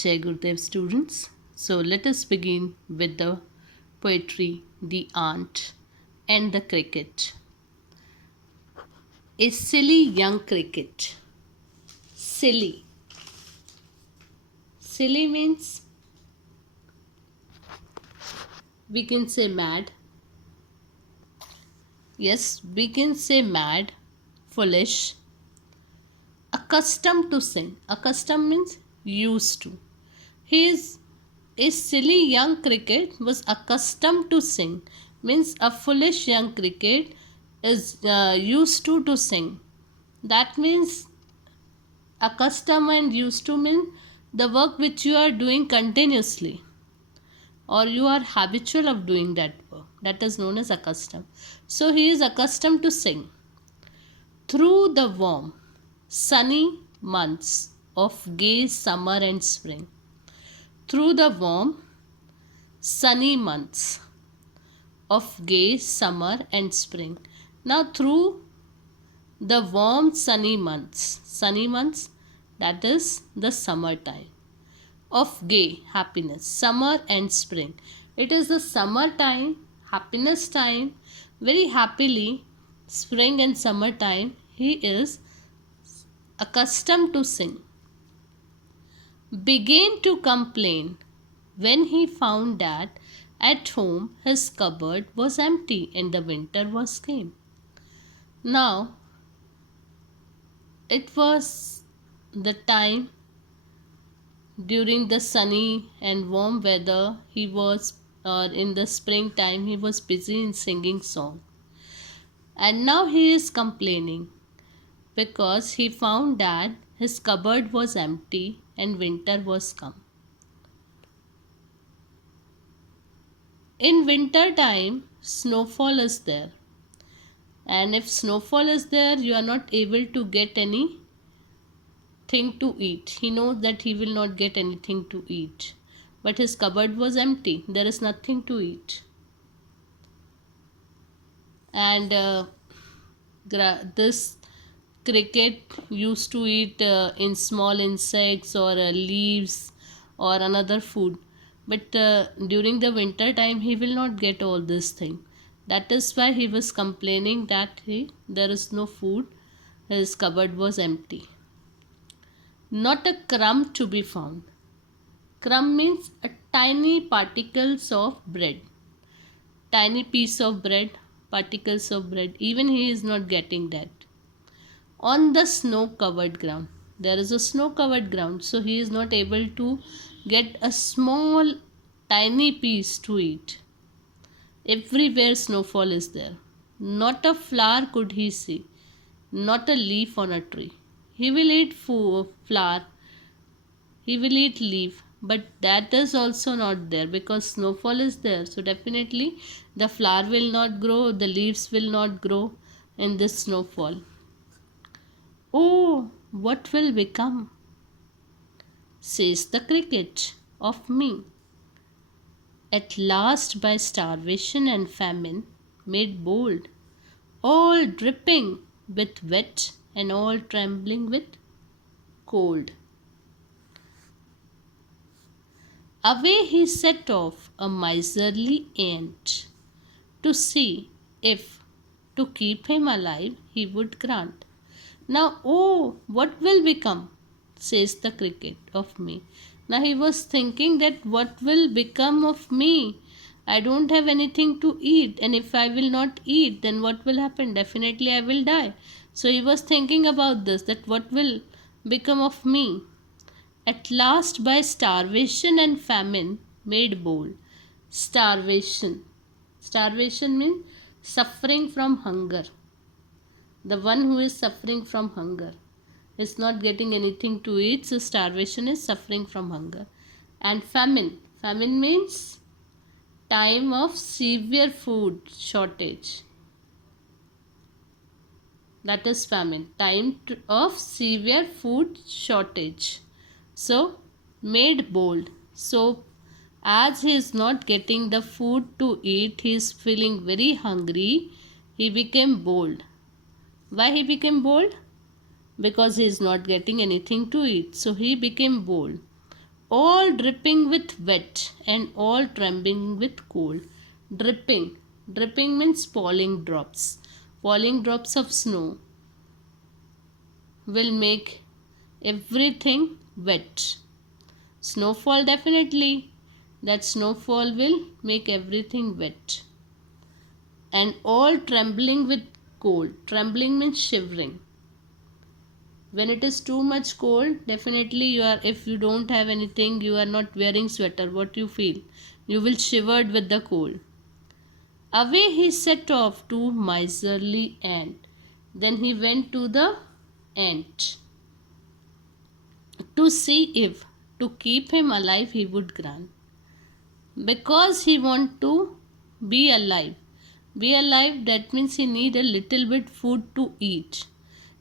Jai Gurudev students. So let us begin with the poetry The Ant and the Cricket. A silly young cricket. Silly. Silly means we can say mad. Yes, we can say mad, foolish, accustomed to sing. Accustomed means used to. He is a silly young cricket was accustomed to sing. Means a foolish young cricket is used to sing. That means accustomed and used to mean the work which you are doing continuously or you are habitual of doing that work. That is known as accustomed. So he is accustomed to sing. Through the warm, sunny months of gay summer and spring. Through the warm, sunny months of gay summer and spring. Now, through the warm sunny months, that is the summertime of gay happiness, summer and spring. It is the summertime, happiness time, very happily, spring and summertime, he is accustomed to sing. Began to complain when he found that at home his cupboard was empty and the winter was came. Now it was the time during the sunny and warm weather he was in the springtime he was busy in singing song, and now he is complaining because he found that his cupboard was empty and winter was come. In winter time snowfall is there, and if snowfall is there you are not able to get any thing to eat. He knows that he will not get anything to eat, but his cupboard was empty, there is nothing to eat. And this cricket used to eat in small insects or leaves or another food, but during the winter time he will not get all this thing. That is why he was complaining that there is no food, his cupboard was empty. Not a crumb to be found. Crumb means a tiny particles of bread, tiny piece of bread, particles of bread. Even he is not getting that. On the snow covered ground, there is a snow covered ground, so he is not able to get a small tiny piece to eat. Everywhere snowfall is there. Not a flower could he see, not a leaf on a tree. He will eat flower, he will eat leaf, but that is also not there because snowfall is there. So definitely the flower will not grow, the leaves will not grow in this snowfall. Oh, what will become, says the cricket, of me? At last by starvation and famine made bold, all dripping with wet and all trembling with cold. Away he set off, a miserly ant, to see if, to keep him alive, he would grant. Now, oh, what will become, says the cricket, of me? Now he was thinking that what will become of me? I don't have anything to eat, and if I will not eat, then what will happen? Definitely I will die. So he was thinking about this, that what will become of me? At last by starvation and famine made bold. Starvation. Starvation means suffering from hunger. The one who is suffering from hunger is not getting anything to eat, so starvation is suffering from hunger. And famine. Famine means time of severe food shortage. That is famine. Time of severe food shortage. So, made bold. So, as he is not getting the food to eat, he is feeling very hungry, he became bold. Why he became bold? Because he is not getting anything to eat. So he became bold. all dripping with wet and all trembling with cold. Dripping. Dripping means falling drops. Falling drops of snow will make everything wet. Snowfall, definitely. That snowfall will make everything wet. And all trembling with cold. Trembling means shivering. When it is too much cold, definitely you are, if you don't have anything, you are not wearing sweater, what you feel? You will shivered with the cold. Away he set off to miserly ant. Then he went to the ant to see if to keep him alive he would grant. Because he want to be alive. Be alive, that means he need a little bit food to eat.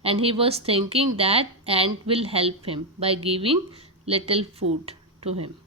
And he was thinking that ant will help him by giving little food to him.